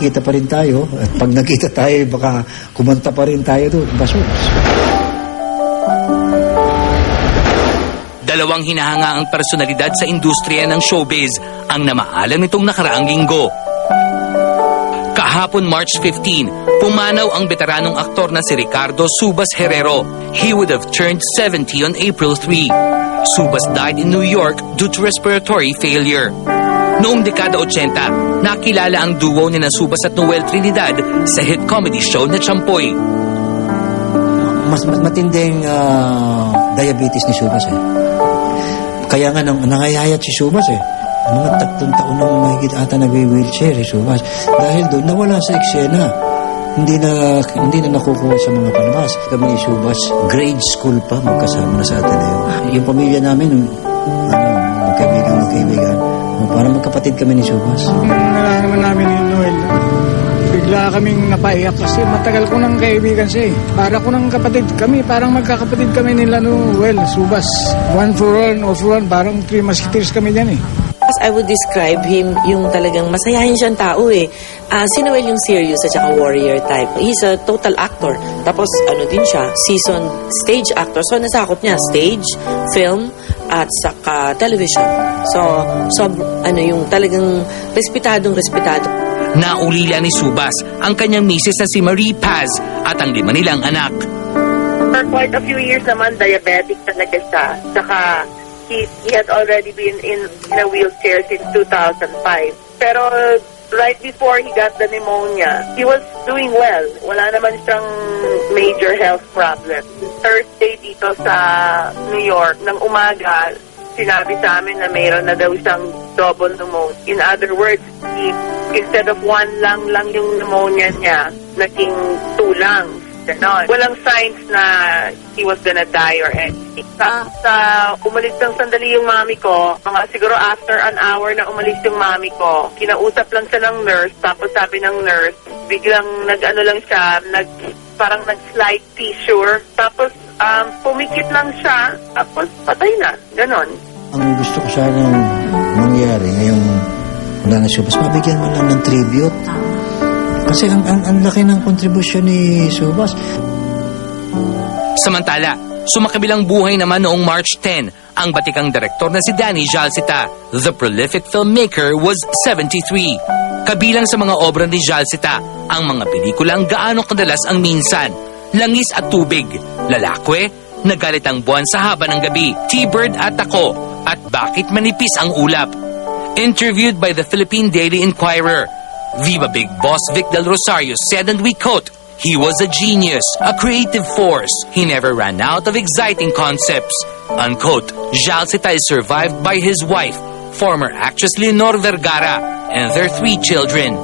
kita pa rin tayo. At pag nakita tayo, baka kumanta pa rin tayo doon. Bastos. Dalawang hinahangaang personalidad sa industriya ng showbiz ang namaalam nitong nakaraang linggo. Kahapon March 15, pumanaw ang veteranong aktor na si Ricardo Subas Herrero. He would have turned 70 on April 3. Subas died in New York due to respiratory failure. Noong dekada 80, nakilala ang duo ni Subas at Noel Trinidad sa hit comedy show na Champoy. Mas matinding diabetes ni Subas eh. Kaya nga nangayayat si Subas eh. Mga 3 taon nang mahigit ata nag-wheelchair si Subas. Dahil doon nawala sa eksena. Hindi na nakukuha sa mga palabas. Kami ni Subas, grade school pa, magkasama na sa Ateneo. Yung pamilya namin, magkaibigan. Parang magkapatid kami ni Subas. Nalaman namin ni Noel, bigla kaming napaiyak kasi matagal ko nang kaibigan siya eh. Para ko nang kapatid kami, parang magkakapatid kami nila Noel, Subas. One for one, all for one, parang 3 musketeers kami dyan eh. I would describe him yung talagang masayahin siyang tao eh. Si Noel yung serious at saka warrior type. He's a total actor. Tapos ano din siya, seasoned stage actor. So nasakop niya stage, film, at saka television. So yung talagang respetado. Naulila ni Subas ang kanyang misis na si Marie Paz at ang 5 nilang anak. For quite a few years naman, diabetic talaga siya. Saka he had already been in a wheelchair since 2005. Pero right before he got the pneumonia, he was doing well. Wala naman siyang major health problem. Thursday dito sa New York, ng umaga, sinabi sa amin na mayroon na daw siyang double pneumonia. In other words, instead of 1 lang yung pneumonia niya, naging 2 lang. Ganon. Walang signs na he was gonna die or anything. Umalis ng sandali yung mami ko, mga siguro after an hour na umalis yung mami ko, kinausap lang siya ng nurse, tapos sabi ng nurse, biglang parang nag-slide tissue, tapos pumikit lang siya, tapos patay na. Ganon. Ang gusto ko sanang mangyari ngayong wala na Subas, mabigyan mo lang ng tribute. Kasi ang laki ng kontribusyon ni Subas. Samantala, sumakabilang buhay naman noong March 10, ang batikang direktor na si Danny Jalcita. The prolific filmmaker was 73. Kabilang sa mga obra ni Jalcita, ang mga pelikulang Gaano Kadalas ang Minsan, Langis at Tubig, Lalakwe, Nagalit ang Buwan sa Haba ng Gabi, T-Bird at Ako, at Bakit Manipis ang Ulap. Interviewed by the Philippine Daily Inquirer, Viva Big Boss Vic Del Rosario said, and we quote, "He was a genius, a creative force. He never ran out of exciting concepts." Unquote. Jalcita is survived by his wife, former actress Leonor Vergara, and their 3 children.